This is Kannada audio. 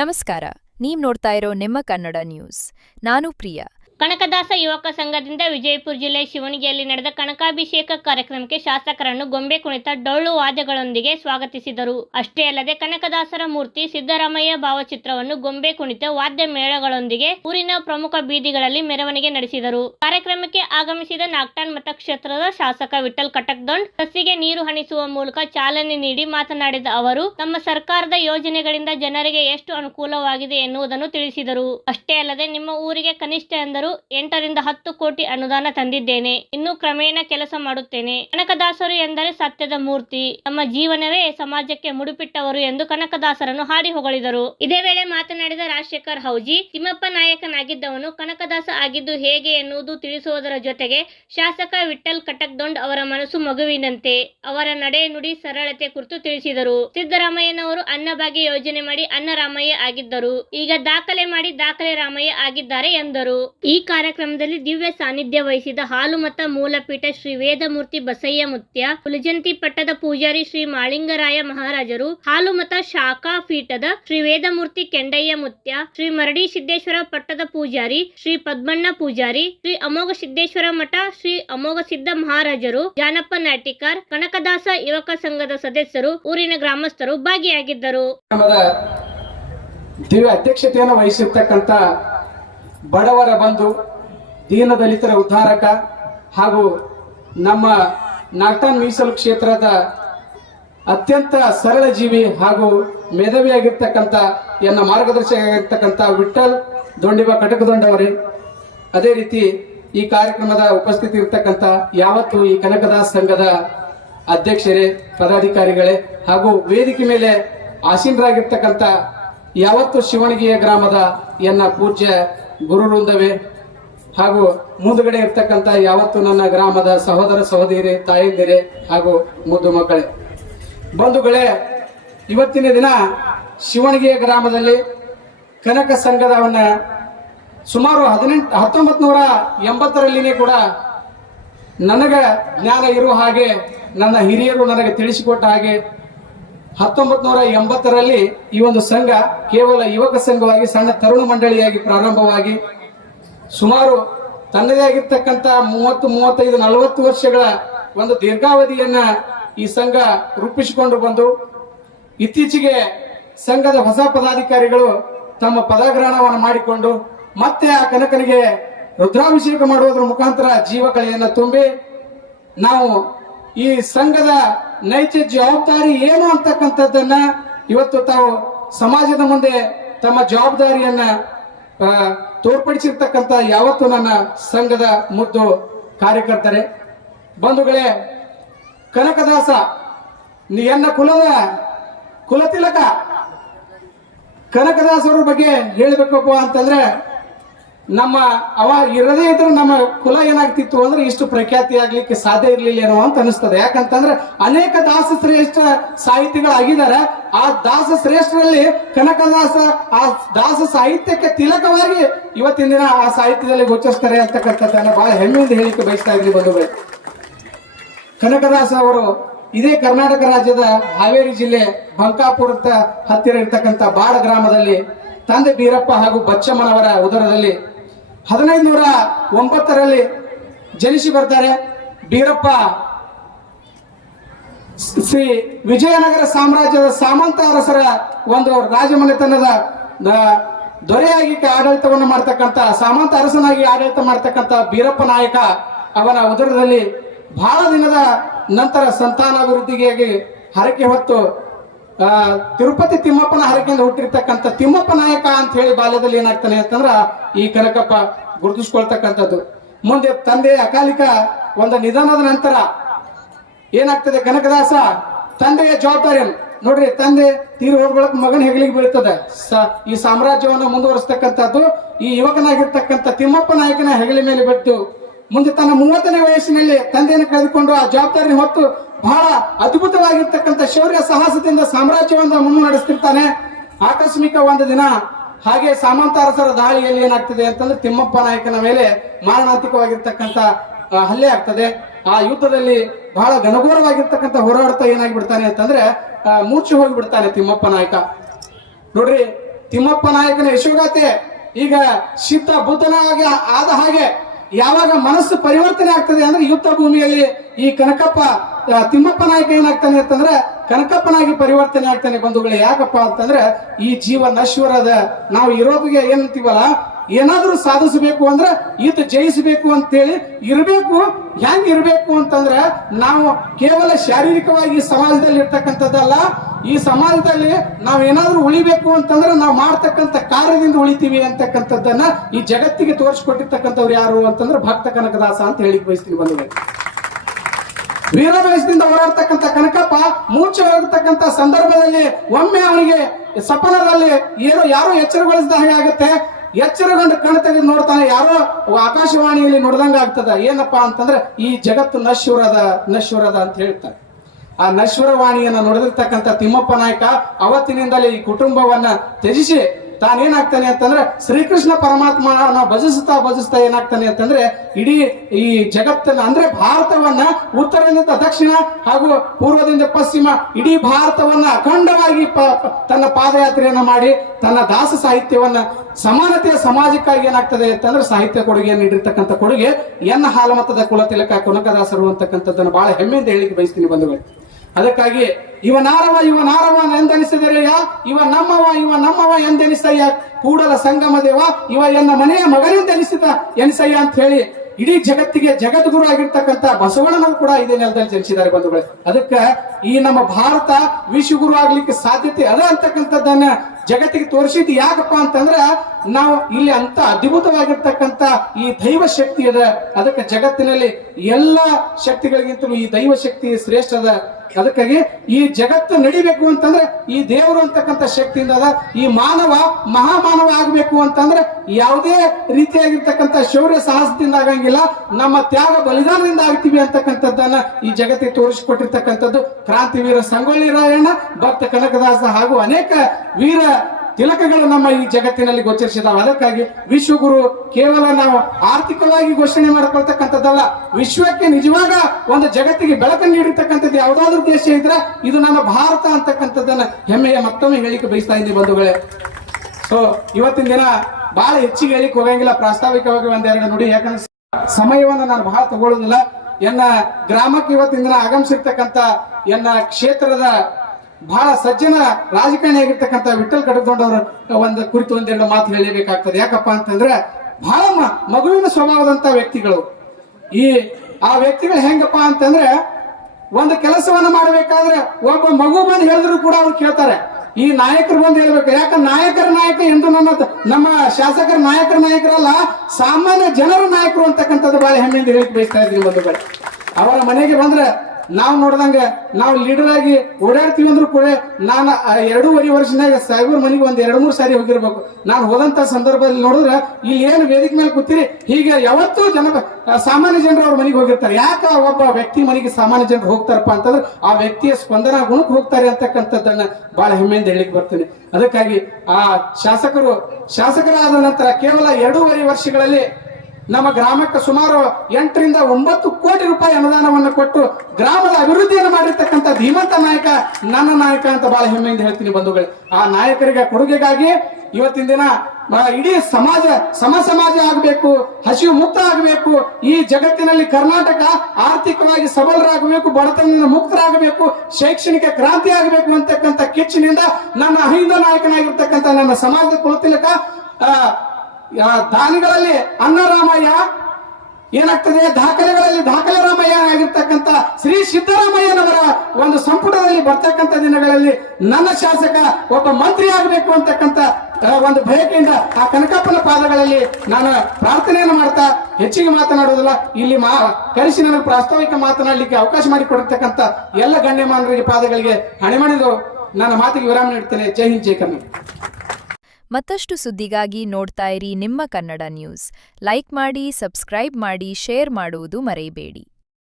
ನಮಸ್ಕಾರ, ನೀವ್ ನೋಡ್ತಾ ಇರೋ ನಿಮ್ಮ ಕನ್ನಡ ನ್ಯೂಸ್. ನಾನು ಪ್ರಿಯಾ. ಕನಕದಾಸ ಯುವಕ ಸಂಘದಿಂದ ವಿಜಯಪುರ ಜಿಲ್ಲೆ ಶಿವಣಗಿಯಲ್ಲಿ ನಡೆದ ಕನಕಾಭಿಷೇಕ ಕಾರ್ಯಕ್ರಮಕ್ಕೆ ಶಾಸಕರನ್ನು ಗೊಂಬೆ ಕುಣಿತ, ಡೊಳ್ಳು ವಾದ್ಯಗಳೊಂದಿಗೆ ಸ್ವಾಗತಿಸಿದರು. ಅಷ್ಟೇ ಅಲ್ಲದೆ ಕನಕದಾಸರ ಮೂರ್ತಿ, ಸಿದ್ದರಾಮಯ್ಯ ಭಾವಚಿತ್ರವನ್ನು ಗೊಂಬೆ ಕುಣಿತ, ವಾದ್ಯ ಮೇಳಗಳೊಂದಿಗೆ ಊರಿನ ಪ್ರಮುಖ ಬೀದಿಗಳಲ್ಲಿ ಮೆರವಣಿಗೆ ನಡೆಸಿದರು. ಕಾರ್ಯಕ್ರಮಕ್ಕೆ ಆಗಮಿಸಿದ ನಾಗ್ಟಾನ್ ಮತಕ್ಷೇತ್ರದ ಶಾಸಕ ವಿಠ್ಠಲ್ ಕಟಕ್ದೊಂಡ್ ಸಸಿಗೆ ನೀರು ಹನಿಸುವ ಮೂಲಕ ಚಾಲನೆ ನೀಡಿ ಮಾತನಾಡಿದ ಅವರು, ತಮ್ಮ ಸರ್ಕಾರದ ಯೋಜನೆಗಳಿಂದ ಜನರಿಗೆ ಎಷ್ಟು ಅನುಕೂಲವಾಗಿದೆ ಎನ್ನುವುದನ್ನು ತಿಳಿಸಿದರು. ಅಷ್ಟೇ ಅಲ್ಲದೆ ನಿಮ್ಮ ಊರಿಗೆ ಕನಿಷ್ಠ ಎಂದರು 8 ರಿಂದ 10 ಕೋಟಿ ಅನುದಾನ ತಂದಿದ್ದೇನೆ. ಇನ್ನು ಕ್ರಮೇಣ ಕೆಲಸ ಮಾಡುತ್ತೇನೆ. ಕನಕದಾಸರು ಎಂದರೆ ಸತ್ಯದ ಮೂರ್ತಿ, ತಮ್ಮ ಜೀವನವೇ ಸಮಾಜಕ್ಕೆ ಮುಡುಪಿಟ್ಟವರು ಎಂದು ಕನಕದಾಸರನ್ನು ಹಾಡಿ ಹೊಗಳಿದರು. ಇದೇ ವೇಳೆ ಮಾತನಾಡಿದ ರಾಜಶೇಖರ್ ಹೌಜಿ, ತಿಮ್ಮಪ್ಪ ನಾಯಕನಾಗಿದ್ದವನು ಕನಕದಾಸ ಆಗಿದ್ದು ಹೇಗೆ ಎನ್ನುವುದು ತಿಳಿಸುವುದರ ಜೊತೆಗೆ ಶಾಸಕ ವಿಠ್ಠಲ್ ಕಟಕ್ದೊಂಡ್ ಅವರ ಮನಸ್ಸು ಮಗುವಿನಂತೆ, ಅವರ ನಡೆ ನುಡಿ ಸರಳತೆ ಕುರಿತು ತಿಳಿಸಿದರು. ಸಿದ್ದರಾಮಯ್ಯನವರು ಅನ್ನಭಾಗ್ಯ ಯೋಜನೆ ಮಾಡಿ ಅನ್ನರಾಮಯ್ಯ ಆಗಿದ್ದರು, ಈಗ ದಾಖಲೆ ಮಾಡಿ ದಾಖಲೆ ರಾಮಯ್ಯ ಆಗಿದ್ದಾರೆ ಎಂದರು. ಈ ಕಾರ್ಯಕ್ರಮದಲ್ಲಿ ದಿವ್ಯ ಸಾನ್ನಿಧ್ಯ ವಹಿಸಿದ ಹಾಲುಮತ ಮೂಲಪೀಠ ಶ್ರೀ ವೇದಮೂರ್ತಿ ಬಸಯ್ಯ ಮುತ್ಯ, ಹುಲಜಂತಿ ಪಟ್ಟದ ಪೂಜಾರಿ ಶ್ರೀ ಮಾಳಿಂಗರಾಯ ಮಹಾರಾಜರು, ಹಾಲುಮತ ಶಾಖಾ ಪೀಠದ ಶ್ರೀ ವೇದಮೂರ್ತಿ ಕೆಂಡಯ್ಯ ಮುತ್ಯ, ಶ್ರೀ ಮರಡಿ ಸಿದ್ದೇಶ್ವರ ಪಟ್ಟದ ಪೂಜಾರಿ ಶ್ರೀ ಪದ್ಮಣ್ಣ ಪೂಜಾರಿ, ಶ್ರೀ ಅಮೋಘ ಸಿದ್ದೇಶ್ವರ ಮಠ ಶ್ರೀ ಅಮೋಘ ಸಿದ್ದ ಮಹಾರಾಜರು, ಜಾನಪ್ಪ ನಾಟಿಕಾರ್, ಕನಕದಾಸ ಯುವಕ ಸಂಘದ ಸದಸ್ಯರು, ಊರಿನ ಗ್ರಾಮಸ್ಥರು ಭಾಗಿಯಾಗಿದ್ದರು. ದಿವ್ಯ ಅಧ್ಯಕ್ಷತೆಯನ್ನು ವಹಿಸಿರ್ತಕ್ಕಂಥ ಬಡವರ ಬಂಧು, ದೀನದಲಿತರ ಉದ್ಧಾರಕ ಹಾಗೂ ನಮ್ಮ ನಾಗ್ಟಾನ್ ಮೀಸಲು ಕ್ಷೇತ್ರದ ಅತ್ಯಂತ ಸರಳ ಜೀವಿ ಹಾಗೂ ಮೇಧಾವಿಯಾಗಿರ್ತಕ್ಕಂಥ ಎನ್ನ ಮಾರ್ಗದರ್ಶಕ ಆಗಿರ್ತಕ್ಕಂಥ ವಿಠ್ಠಲ್ ದೊಂಡಿಬ ಕಟಕದೊಂಡವರೇ, ಅದೇ ರೀತಿ ಈ ಕಾರ್ಯಕ್ರಮದ ಉಪಸ್ಥಿತಿ ಇರ್ತಕ್ಕಂಥ ಯಾವತ್ತು ಈ ಕನಕದಾಸ ಸಂಘದ ಅಧ್ಯಕ್ಷರೇ, ಪದಾಧಿಕಾರಿಗಳೇ ಹಾಗೂ ವೇದಿಕೆ ಮೇಲೆ ಆಸೀನರಾಗಿರ್ತಕ್ಕಂಥ ಯಾವತ್ತು ಶಿವಣಗಿಯ ಗ್ರಾಮದ ಎನ್ನ ಪೂಜ್ಯ ಗುರುವೃಂದವೇ ಹಾಗೂ ಮುಂದುಗಡೆ ಇರ್ತಕ್ಕಂಥ ಯಾವತ್ತು ನನ್ನ ಗ್ರಾಮದ ಸಹೋದರ ಸಹೋದರಿ, ತಾಯಂದಿರೇ ಹಾಗೂ ಮುದ್ದು ಮಕ್ಕಳೇ, ಬಂಧುಗಳೇ, ಇವತ್ತಿನ ದಿನ ಶಿವಣಗಿಯ ಗ್ರಾಮದಲ್ಲಿ ಕನಕ ಸಂಘದವನ್ನ ಸುಮಾರು 1980ರಲ್ಲಿನೇ ಕೂಡ ನನಗೆ ಜ್ಞಾನ ಇರುವ ಹಾಗೆ ನನ್ನ ಹಿರಿಯರು ನನಗೆ ತಿಳಿಸಿಕೊಟ್ಟ ಹಾಗೆ 1980ರಲ್ಲಿ ಈ ಒಂದು ಸಂಘ ಕೇವಲ ಯುವಕ ಸಂಘವಾಗಿ ಸಣ್ಣ ತರುಣ ಮಂಡಳಿಯಾಗಿ ಪ್ರಾರಂಭವಾಗಿ ಸುಮಾರು ತನ್ನದೇ ಆಗಿರ್ತಕ್ಕಂಥ 30, 35, 40 ವರ್ಷಗಳ ಒಂದು ದೀರ್ಘಾವಧಿಯನ್ನ ಈ ಸಂಘ ರೂಪಿಸಿಕೊಂಡು ಬಂದು ಇತ್ತೀಚೆಗೆ ಸಂಘದ ಹೊಸ ಪದಾಧಿಕಾರಿಗಳು ತಮ್ಮ ಪದಗ್ರಹಣವನ್ನು ಮಾಡಿಕೊಂಡು ಮತ್ತೆ ಆ ಕನಕನಿಗೆ ರುದ್ರಾಭಿಷೇಕ ಮಾಡುವುದರ ಮುಖಾಂತರ ಜೀವಕಳೆಯನ್ನು ತುಂಬಿ ನಾವು ಈ ಸಂಘದ ನೈಜ ಜವಾಬ್ದಾರಿ ಏನು ಅಂತಕ್ಕಂಥದ್ದನ್ನ ಇವತ್ತು ತಾವು ಸಮಾಜದ ಮುಂದೆ ತಮ್ಮ ಜವಾಬ್ದಾರಿಯನ್ನ ತೋರ್ಪಡಿಸಿರ್ತಕ್ಕಂಥ ಯಾವತ್ತು ನನ್ನ ಸಂಘದ ಮುದ್ದು ಕಾರ್ಯಕರ್ತರೆ, ಬಂಧುಗಳೇ, ಕನಕದಾಸ ಎನ್ನ ಕುಲದ ಕುಲತಿಲಕ ಕನಕದಾಸರ ಬಗ್ಗೆ ಹೇಳಬೇಕಪ್ಪ ಅಂತಂದ್ರೆ ನಮ್ಮ ಅವ ಇರದೇ ಇದ್ರೆ ನಮ್ಮ ಕುಲ ಏನಾಗ್ತಿತ್ತು ಅಂದ್ರೆ ಇಷ್ಟು ಪ್ರಖ್ಯಾತಿ ಆಗ್ಲಿಕ್ಕೆ ಸಾಧ್ಯ ಇರ್ಲಿಲ್ಲ ಏನೋ ಅಂತ ಅನಿಸ್ತದೆ. ಯಾಕಂತಂದ್ರೆ ಅನೇಕ ದಾಸ ಶ್ರೇಷ್ಠ ಸಾಹಿತಿಗಳಾಗಿದ್ದಾರೆ. ಆ ದಾಸ ಶ್ರೇಷ್ಠರಲ್ಲಿ ಕನಕದಾಸ ಆ ದಾಸ ಸಾಹಿತ್ಯಕ್ಕೆ ತಿಲಕವಾಗಿ ಇವತ್ತಿನ ದಿನ ಆ ಸಾಹಿತ್ಯದಲ್ಲಿ ಗೋಚರಿಸ್ತಾರೆ ಅಂತಕ್ಕಂಥದ್ದನ್ನ ಬಹಳ ಹೆಮ್ಮೆಯಿಂದ ಹೇಳಿಕೆ ಬಯಸ್ತಾ ಇದ್ವಿ ಬಂಧುಗಳೇ. ಕನಕದಾಸ ಅವರು ಇದೇ ಕರ್ನಾಟಕ ರಾಜ್ಯದ ಹಾವೇರಿ ಜಿಲ್ಲೆ ಬಂಕಾಪುರದ ಹತ್ತಿರ ಇರ್ತಕ್ಕಂಥ ಬಾಡ ಗ್ರಾಮದಲ್ಲಿ ತಂದೆ ಬೀರಪ್ಪ ಹಾಗೂ ಬಚ್ಚಮ್ಮನವರ ಉದರದಲ್ಲಿ 1509ರಲ್ಲಿ ಜನಿಸಿ ಬರ್ತಾರೆ. ಬೀರಪ್ಪ ಶ್ರೀ ವಿಜಯನಗರ ಸಾಮ್ರಾಜ್ಯದ ಸಾಮಂತ ಅರಸರ ಒಂದು ರಾಜಮನೆತನದ ದೊರೆಯಾಗಿ ಆಡಳಿತವನ್ನು ಮಾಡ್ತಕ್ಕಂಥ, ಸಾಮಂತ ಅರಸನಾಗಿ ಆಡಳಿತ ಮಾಡ್ತಕ್ಕಂಥ ಬೀರಪ್ಪ ನಾಯಕ ಅವನ ಉದರದಲ್ಲಿ ಬಹಳ ದಿನದ ನಂತರ ಸಂತಾನಾಭಿವೃದ್ಧಿಗೆ ಹರಕೆ ಹೊತ್ತು ತಿರುಪತಿ ತಿಮ್ಮಪ್ಪನ ಹರಕೆಯಿಂದ ಹುಟ್ಟಿರ್ತಕ್ಕಂಥ ತಿಮ್ಮಪ್ಪ ನಾಯಕ ಅಂತ ಹೇಳಿ ಬಾಲ್ಯದಲ್ಲಿ ಏನಾಗ್ತಾನೆ ಅಂತಂದ್ರ ಈ ಕನಕಪ್ಪ ಗುರುತಿಸ್ಕೊಳ್ತಕ್ಕಂಥದ್ದು. ಮುಂದೆ ತಂದೆ ಅಕಾಲಿಕ ಒಂದು ನಿಧನದ ನಂತರ ಏನಾಗ್ತದೆ, ಕನಕದಾಸ ತಂದೆಯ ಜವಾಬ್ದಾರಿಯನ್ನು ನೋಡ್ರಿ, ತಂದೆ ತೀರಿ ಹೋದ ಮಗನ ಹೆಗಲಿಗೆ ಬೀಳ್ತದೆ. ಈ ಸಾಮ್ರಾಜ್ಯವನ್ನು ಮುಂದುವರಿಸತಕ್ಕಂಥದ್ದು ಈ ಯುವಕನಾಗಿರ್ತಕ್ಕಂಥ ತಿಮ್ಮಪ್ಪ ನಾಯಕನ ಹೆಗಲಿ ಮೇಲೆ ಬಿಟ್ಟು ಮುಂದೆ ತನ್ನ 30ನೇ ವಯಸ್ಸಿನಲ್ಲಿ ತಂದೆಯನ್ನು ಕಳೆದುಕೊಂಡು ಆ ಜವಾಬ್ದಾರಿ ಹೊತ್ತು ಬಹಳ ಅದ್ಭುತವಾಗಿರ್ತಕ್ಕಂಥ ಶೌರ್ಯ ಸಾಹಸದಿಂದ ಸಾಮ್ರಾಜ್ಯವನ್ನ ಮುನ್ನಡೆಸ್ತಿರ್ತಾನೆ. ಆಕಸ್ಮಿಕ ಒಂದು ದಿನ ಹಾಗೆ ಸಾಮಂತ ಅರಸರ ದಾಳಿಯಲ್ಲಿ ಏನಾಗ್ತದೆ ಅಂತಂದ್ರೆ ತಿಮ್ಮಪ್ಪ ನಾಯಕನ ಮೇಲೆ ಮಾರಣಾಂತಿಕವಾಗಿರ್ತಕ್ಕಂಥ ಹಲ್ಲೆ ಆಗ್ತದೆ. ಆ ಯುದ್ಧದಲ್ಲಿ ಬಹಳ ಘನಘೋರವಾಗಿರ್ತಕ್ಕಂಥ ಹೋರಾಡ್ತಾ ಏನಾಗಿ ಬಿಡ್ತಾನೆ ಅಂತಂದ್ರೆ ಮೂರ್ಛೆ ಹೋಗಿ ಬಿಡ್ತಾನೆ ತಿಮ್ಮಪ್ಪ ನಾಯಕ. ನೋಡ್ರಿ, ತಿಮ್ಮಪ್ಪ ನಾಯಕನ ಯಶೋಗಾಥೆ ಈಗ ಸಿದ್ಧ ಬುದ್ಧನಾಗಿ ಆದ ಹಾಗೆ ಯಾವಾಗ ಮನಸ್ಸು ಪರಿವರ್ತನೆ ಆಗ್ತದೆ ಅಂದ್ರೆ ಯುದ್ಧ ಭೂಮಿಯಲ್ಲಿ ಈ ಕನಕಪ್ಪ ತಿಮ್ಮಪ್ಪ ನಾಯಕ ಏನಾಗ್ತಾನೆ ಅಂತಂದ್ರೆ ಕನಕಪ್ಪನಾಗಿ ಪರಿವರ್ತನೆ ಆಗ್ತಾನೆ ಬಂಧುಗಳೇ. ಯಾಕಪ್ಪ ಅಂತಂದ್ರೆ ಈ ಜೀವ ನಶ್ವರದ, ನಾವು ಇರೋದಿಗೆ ಏನಂತೀವಲ್ಲ, ಏನಾದ್ರೂ ಸಾಧಿಸಬೇಕು ಅಂದ್ರೆ ಇದು ಜಯಿಸಬೇಕು ಅಂತೇಳಿ ಇರಬೇಕು. ಹೆಂಗ್ ಇರಬೇಕು ಅಂತಂದ್ರೆ ನಾವು ಕೇವಲ ಶಾರೀರಿಕವಾಗಿ ಸಮಾಜದಲ್ಲಿ ಇರ್ತಕ್ಕಂಥದ್ದಲ್ಲ, ಈ ಸಮಾಜದಲ್ಲಿ ನಾವ್ ಏನಾದ್ರೂ ಉಳಿಬೇಕು ಅಂತಂದ್ರೆ ನಾವು ಮಾಡ್ತಕ್ಕಂಥ ಕಾರ್ಯದಿಂದ ಉಳಿತೀವಿ ಅಂತಕ್ಕಂಥದ್ದನ್ನ ಈ ಜಗತ್ತಿಗೆ ತೋರಿಸ್ಕೊಟ್ಟಿರ್ತಕ್ಕಂಥವ್ರು ಯಾರು ಅಂತಂದ್ರೆ ಭಕ್ತ ಕನಕದಾಸ ಅಂತ ಹೇಳಿಕ್ ಬಯಸ್ತೀನಿ ಬಂಧುಗಳೇ. ವೀರವಯಸ್ಸಿನಿಂದ ಹೋರಾಡ್ತಕ್ಕಂಥ ಕನಕಪ್ಪ ಮೂರ್ಛೆ ಹೋಗತಕ್ಕಂಥ ಸಂದರ್ಭದಲ್ಲಿ ಒಮ್ಮೆ ಅವನಿಗೆ ಸಪನದಲ್ಲಿ ಯಾರೋ ಎಚ್ಚರಗೊಳಿಸಿದ ಹಾಗೆ ಆಗುತ್ತೆ. ಎಚ್ಚರಗೊಂಡು ಕಣ್ಣು ತೆಗೆದು ನೋಡ್ತಾನೆ, ಯಾರೋ ಆಕಾಶವಾಣಿಯಲ್ಲಿ ನೋಡ್ದಂಗ ಆಗ್ತದ. ಏನಪ್ಪಾ ಅಂತಂದ್ರೆ ಈ ಜಗತ್ತು ನಶ್ವರದ ಅಂತ ಹೇಳ್ತಾರೆ. ಆ ನಶ್ವರವಾಣಿಯನ್ನ ನೋಡಿದಿರ್ತಕ್ಕಂಥ ತಿಮ್ಮಪ್ಪ ನಾಯಕ ಅವತ್ತಿನಿಂದಲೇ ಈ ಕುಟುಂಬವನ್ನ ತ್ಯಜಿಸಿ ತಾನೇನಾಗ್ತಾನೆ ಅಂತಂದ್ರೆ ಶ್ರೀಕೃಷ್ಣ ಪರಮಾತ್ಮನ ಭಜಿಸ್ತಾ ಏನಾಗ್ತಾನೆ ಅಂತಂದ್ರೆ ಇಡೀ ಈ ಜಗತ್ತನ್ನ ಅಂದ್ರೆ ಭಾರತವನ್ನ ಉತ್ತರದಿಂದ ದಕ್ಷಿಣ ಹಾಗೂ ಪೂರ್ವದಿಂದ ಪಶ್ಚಿಮ ಇಡೀ ಭಾರತವನ್ನ ಅಖಂಡವಾಗಿ ತನ್ನ ಪಾದಯಾತ್ರೆಯನ್ನ ಮಾಡಿ ತನ್ನ ದಾಸ ಸಾಹಿತ್ಯವನ್ನ ಸಮಾನತೆಯ ಸಮಾಜಕ್ಕಾಗಿ ಏನಾಗ್ತದೆ ಅಂತಂದ್ರೆ ಸಾಹಿತ್ಯ ಕೊಡುಗೆಯನ್ನು ನೀಡಿರ್ತಕ್ಕಂಥ ಕೊಡುಗೆ ಎನ್ನ ಹಾಲಮತದ ಕುಲತಿಲಕ ಕನಕದಾಸರು ಅಂತಕ್ಕಂಥದ್ದನ್ನು ಬಹಳ ಹೆಮ್ಮೆಯಿಂದ ಹೇಳಿಕೆ ಬಯಸ್ತೀನಿ ಬಂಧುಗಳು. ಅದಕ್ಕಾಗಿ ಇವ ನಾರವ ಎಂದೆನಿಸಿದರೆಯ, ಇವ ನಮ್ಮವ ಎಂದೆನಿಸಯ್ಯ, ಕೂಡಲ ಸಂಗಮ ದೇವ ಇವ ಎನ್ನ ಮನೆಯ ಮಗನೆಂದೆನಿಸಿದ ಎನಿಸಯ್ಯ ಅಂತ ಹೇಳಿ ಇಡೀ ಜಗತ್ತಿಗೆ ಜಗದ್ಗುರು ಆಗಿರ್ತಕ್ಕಂಥ ಬಸವಣ್ಣನವರು ಕೂಡ ಇದೇ ನೆಲದಲ್ಲಿ ಜನಿಸಿದ್ದಾರೆ ಬಂಧುಗಳೇ. ಅದಕ್ಕೆ ಈ ನಮ್ಮ ಭಾರತ ವಿಶ್ವಗುರು ಆಗ್ಲಿಕ್ಕೆ ಸಾಧ್ಯತೆ ಅದ ಅಂತಕ್ಕಂಥದ್ದನ್ನ ಜಗತ್ತಿಗೆ ತೋರಿಸಿದ್ದು ಯಾಕಪ್ಪ ಅಂತಂದ್ರ ನಾವು ಇಲ್ಲಿ ಅಂತ ಅದ್ಭುತವಾಗಿರ್ತಕ್ಕಂಥ ಈ ದೈವ ಶಕ್ತಿ ಅದ. ಅದಕ್ಕೆ ಜಗತ್ತಿನಲ್ಲಿ ಎಲ್ಲ ಶಕ್ತಿಗಳಿಗಿಂತಲೂ ಈ ದೈವ ಶಕ್ತಿ ಶ್ರೇಷ್ಠ ಅದ. ಅದಕ್ಕಾಗಿ ಈ ಜಗತ್ತು ನಡಿಬೇಕು ಅಂತಂದ್ರೆ ಈ ದೇವರು ಅಂತಕ್ಕಂಥ ಶಕ್ತಿಯಿಂದ ಅದ. ಈ ಮಾನವ ಮಹಾಮಾನವ ಆಗ್ಬೇಕು ಅಂತಂದ್ರೆ ಯಾವುದೇ ರೀತಿಯಾಗಿರ್ತಕ್ಕಂಥ ಶೌರ್ಯ ಸಾಹಸದಿಂದ ಆಗಂಗಿಲ್ಲ, ನಮ್ಮ ತ್ಯಾಗ ಬಲಿದಾನದಿಂದ ಆಗ್ತೀವಿ ಅಂತಕ್ಕಂಥದ್ದನ್ನ ಈ ಜಗತ್ತಿಗೆ ತೋರಿಸಿಕೊಟ್ಟಿರ್ತಕ್ಕಂಥದ್ದು ಕ್ರಾಂತಿವೀರ ಸಂಗೊಳ್ಳಿ ರಾಯಣ್ಣ, ಭಕ್ತ ಕನಕದಾಸ ಹಾಗೂ ಅನೇಕ ವೀರ ತಿಲಕಗಳು ನಮ್ಮ ಈ ಜಗತ್ತಿನಲ್ಲಿ ಗೋಚರಿಸಿದಾವೆ. ಅದಕ್ಕಾಗಿ ವಿಶ್ವಗುರು ಕೇವಲ ನಾವು ಆರ್ಥಿಕವಾಗಿ ಘೋಷಣೆ ಮಾಡ್ಕೊಳ್ತಕ್ಕಂಥದ್ದಲ್ಲ, ವಿಶ್ವಕ್ಕೆ ನಿಜವಾಗ ಒಂದು ಜಗತ್ತಿಗೆ ಬೆಳಕನ್ನು ನೀಡಿರ್ತಕ್ಕಂಥದ್ದು ಯಾವುದಾದ್ರೂ ದೇಶ ಇದ್ರೆ ಇದು ನಮ್ಮ ಭಾರತ ಅಂತಕ್ಕಂಥದ್ದನ್ನ ಹೆಮ್ಮೆಯ ಮತ್ತೊಮ್ಮೆ ಹೇಳಿಕೆ ಬಯಸ್ತಾ ಇದ್ದೀವಿ ಬಂಧುಗಳೇ. ಸೊ ಇವತ್ತಿನ ದಿನ ಬಹಳ ಹೆಚ್ಚಿಗೆ ಹೇಳಿಕ್ ಹೋಗಂಗಿಲ್ಲ, ಪ್ರಾಸ್ತಾವಿಕವಾಗಿ ಒಂದೆರಡು ನುಡಿ, ಯಾಕಂದ್ರೆ ಸಮಯವನ್ನು ನಾನು ಬಹಳ ತಗೊಳ್ಳೋದಿಲ್ಲ. ಎನ್ನ ಗ್ರಾಮಕ್ಕೆ ಇವತ್ತಿನ ದಿನ ಆಗಮಿಸಿರ್ತಕ್ಕಂಥ ಎನ್ನ ಕ್ಷೇತ್ರದ ಬಹಳ ಸಜ್ಜನ ರಾಜಕಾರಣಿ ಆಗಿರ್ತಕ್ಕಂಥ ವಿಠಲ್ ಕಡಕೊಂಡವರ ಒಂದು ಕುರಿತು ಒಂದೆರಡು ಮಾತು ಹೇಳಬೇಕಾಗ್ತದೆ. ಯಾಕಪ್ಪ ಅಂತಂದ್ರೆ ಬಹಳ ಮಗುವಿನ ಸ್ವಭಾವದಂತ ವ್ಯಕ್ತಿಗಳು. ಆ ವ್ಯಕ್ತಿಗಳು ಹೆಂಗಪ್ಪ ಅಂತಂದ್ರೆ ಒಂದು ಕೆಲಸವನ್ನ ಮಾಡಬೇಕಾದ್ರೆ ಒಬ್ಬ ಮಗು ಬಂದು ಹೇಳಿದ್ರು ಕೂಡ ಅವ್ರು ಕೇಳ್ತಾರೆ. ಈ ನಾಯಕರು ಬಂದು ಹೇಳ್ಬೇಕು, ಯಾಕಂದ್ರೆ ನಾಯಕ ಎಂದು ನಮ್ಮ ಶಾಸಕರ ನಾಯಕರಲ್ಲ, ಸಾಮಾನ್ಯ ಜನರ ನಾಯಕರು ಅಂತಕ್ಕಂಥದ್ದು ಬಹಳ ಹೆಮ್ಮೆಯಿಂದ ಹೇಳಿ ಬಯಸ್ತಾ ಇದ್ದೀನಿ ಬಂಧುಗಳು. ಅವರ ಮನೆಗೆ ಬಂದ್ರೆ ನಾವು ನೋಡ್ದಂಗ ನಾವು ಲೀಡರ್ ಆಗಿ ಓಡಾಡ್ತೀವಿ ಅಂದ್ರೂ ಕೂಡ ನಾನು 2.5 ವರ್ಷನಾಗ ಸಾಹೇಬ್ರ ಮನೆಗೆ ಒಂದ್ 2-3 ಸಾರಿ ಹೋಗಿರ್ಬೇಕು. ನಾನು ಹೋದಂತ ಸಂದರ್ಭದಲ್ಲಿ ನೋಡಿದ್ರೆ ಇಲ್ಲಿ ಏನು ವೇದಿಕೆ ಮೇಲೆ ಕೂತೀರಿ, ಹೀಗೆ ಯಾವತ್ತೂ ಸಾಮಾನ್ಯ ಜನರು ಅವ್ರ ಮನೆಗೆ ಹೋಗಿರ್ತಾರೆ. ಯಾಕೆ ಒಬ್ಬ ವ್ಯಕ್ತಿ ಮನೆಗೆ ಸಾಮಾನ್ಯ ಜನರು ಹೋಗ್ತಾರಪ್ಪ ಅಂತಂದ್ರೆ ಆ ವ್ಯಕ್ತಿಯ ಸ್ಪಂದನ ಗುಣಕ್ಕೆ ಹೋಗ್ತಾರೆ ಅಂತಕ್ಕಂಥದ್ದನ್ನ ಬಹಳ ಹೆಮ್ಮೆಯಿಂದ ಹೇಳಿಕ್ ಬರ್ತೀನಿ. ಅದಕ್ಕಾಗಿ ಆ ಶಾಸಕರಾದ ನಂತರ ಕೇವಲ 2.5 ವರ್ಷಗಳಲ್ಲಿ ನಮ್ಮ ಗ್ರಾಮಕ್ಕೆ ಸುಮಾರು 8 ರಿಂದ 9 ಕೋಟಿ ರೂಪಾಯಿ ಅನುದಾನವನ್ನು ಕೊಟ್ಟು ಗ್ರಾಮದ ಅಭಿವೃದ್ಧಿಯನ್ನು ಮಾಡಿರ್ತಕ್ಕಂಥ ಧೀಮಂತ ನಾಯಕ ನನ್ನ ನಾಯಕ ಅಂತ ಬಹಳ ಹೆಮ್ಮೆಯಿಂದ ಹೇಳ್ತೀನಿ ಬಂಧುಗಳು. ಆ ನಾಯಕರಿಗೆ ಕೊಡುಗೆಗಾಗಿ ಇವತ್ತಿನ ದಿನ ಇಡೀ ಸಮಾಜ ಆಗಬೇಕು, ಹಸಿವು ಮುಕ್ತ ಆಗಬೇಕು, ಈ ಜಗತ್ತಿನಲ್ಲಿ ಕರ್ನಾಟಕ ಆರ್ಥಿಕವಾಗಿ ಸಬಲರಾಗಬೇಕು, ಬಡತನದಿಂದ ಮುಕ್ತರಾಗಬೇಕು, ಶೈಕ್ಷಣಿಕ ಕ್ರಾಂತಿ ಆಗಬೇಕು ಅಂತಕ್ಕಂಥ ಕಿಚ್ಚಿನಿಂದ ನನ್ನ ಅಹಿಂದ ನಾಯಕನಾಗಿರ್ತಕ್ಕಂಥ ನನ್ನ ಸಮಾಜದ ಕುಲತಿಲಕ ದಾನಿಗಳಲ್ಲಿ ಅನ್ನರಾಮಯ್ಯ ಏನಾಗ್ತದೆ, ದಾಖಲೆಗಳಲ್ಲಿ ದಾಖಲೆ ರಾಮಯ್ಯ ಆಗಿರ್ತಕ್ಕಂಥ ಶ್ರೀ ಸಿದ್ದರಾಮಯ್ಯನವರ ಒಂದು ಸಂಪುಟದಲ್ಲಿ ಬರ್ತಕ್ಕಂಥ ದಿನಗಳಲ್ಲಿ ನನ್ನ ಶಾಸಕ ಒಬ್ಬ ಮಂತ್ರಿ ಆಗಬೇಕು ಅಂತಕ್ಕಂಥ ಒಂದು ಬಯಕೆಯಿಂದ ಆ ಕನಕಪ್ಪನ ಪಾದಗಳಲ್ಲಿ ನಾನು ಪ್ರಾರ್ಥನೆಯನ್ನು ಮಾಡ್ತಾ ಹೆಚ್ಚಿಗೆ ಮಾತನಾಡುವುದಿಲ್ಲ. ಇಲ್ಲಿ ಕರೆಸಿ ನನಗೆ ಪ್ರಾಸ್ತಾವಿಕ ಮಾತನಾಡಲಿಕ್ಕೆ ಅವಕಾಶ ಮಾಡಿಕೊಡಿರ್ತಕ್ಕಂಥ ಎಲ್ಲ ಗಣ್ಯಮಾನರಿಗೆ ಪಾದಗಳಿಗೆ ಹಣೆಮಣಿದು ನನ್ನ ಮಾತಿಗೆ ವಿರಾಮ ನೀಡ್ತೇನೆ. ಜೈ ಹಿಂದ್, ಜೈ ಕರ್ನಾಟಕ. ಮತ್ತಷ್ಟು ಸುದ್ದಿಗಾಗಿ ನೋಡ್ತಾ ಇರಿ ನಿಮ್ಮ ಕನ್ನಡ ನ್ಯೂಸ್. ಲೈಕ್ ಮಾಡಿ, ಸಬ್ಸ್ಕ್ರೈಬ್ ಮಾಡಿ, ಶೇರ್ ಮಾಡುವುದು ಮರೆಯಬೇಡಿ.